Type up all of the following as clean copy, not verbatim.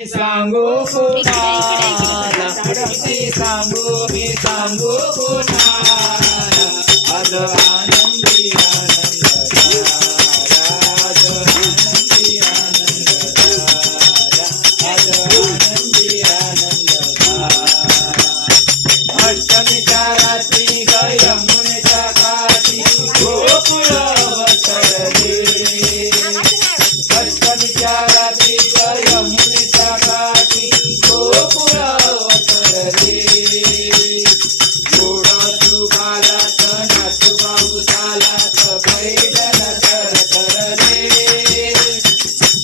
सांगू कुणाला किती सांगू मी सांगू कुणाला आज आनंदी आनंद आज आनंदी आनंद आज आनंदी आनंद अष्टमीच्या रात्री ग यमुनेच्या काठी गोकुळ वसरले अष्टमीच्या रात्री ग यमुनेच्या काठी गोकुळ वसरले गोड सुगालात नाचू पाऊसालात पैदल सरसरले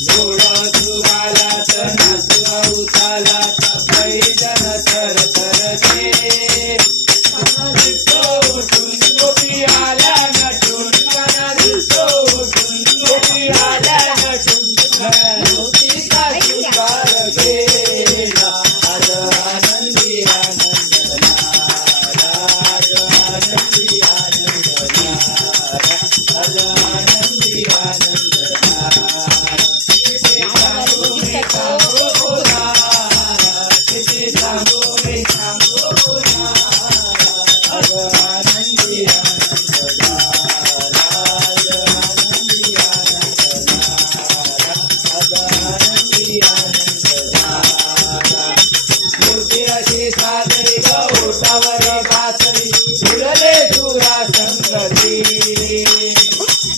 गोड सुगालात नाचू पाऊसालात पैदल सरसरले उठून गोपी आल्या नटून कना दिसतो उठून गोपी आल्या नटून गोपीचा शृंगार केला आज आनंदी आनंद आज आनंदी आनंद आज आनंदी आनंद किती सांगू मी सांगू कुणाला किती सांगू मी सांगू कुणाला आज आनंदी आनंद आज आनंदी आनंद आज आनंदी आनंद मूर्ती अशी सादरी ग ओठावर बासरी फुलले सुरा संगती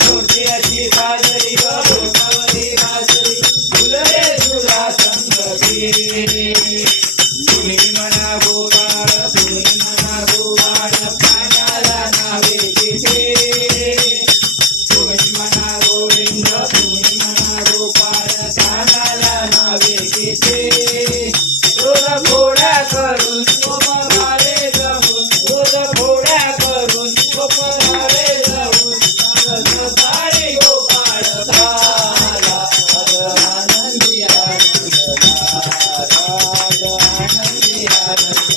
मूर्ती अशी सादरी ग ओठावरी बासरी फुलले सुरा संगती तुम्ही म्हणा गोपाळ तुम्ही म्हणा गोपाळ पाण्याला नावे तिथे तुम्ही म्हणा गोविंद तुम्ही म्हणा गोपाळ कानाला नावे तिथे रोज घोड्या करून गोपाळे जाऊन रोज घोड्या करून गोपाळे जाऊन सारी गोपाळ झाला आज आनंदी आनंद आज आनंदी आनंद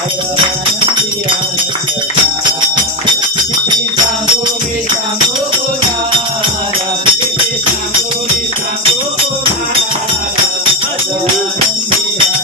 आज आनंदी आनंद किती सांगू मी सांगू कुणाला किती सांगू मी सांगू कुणाला आज आनंदी आनंद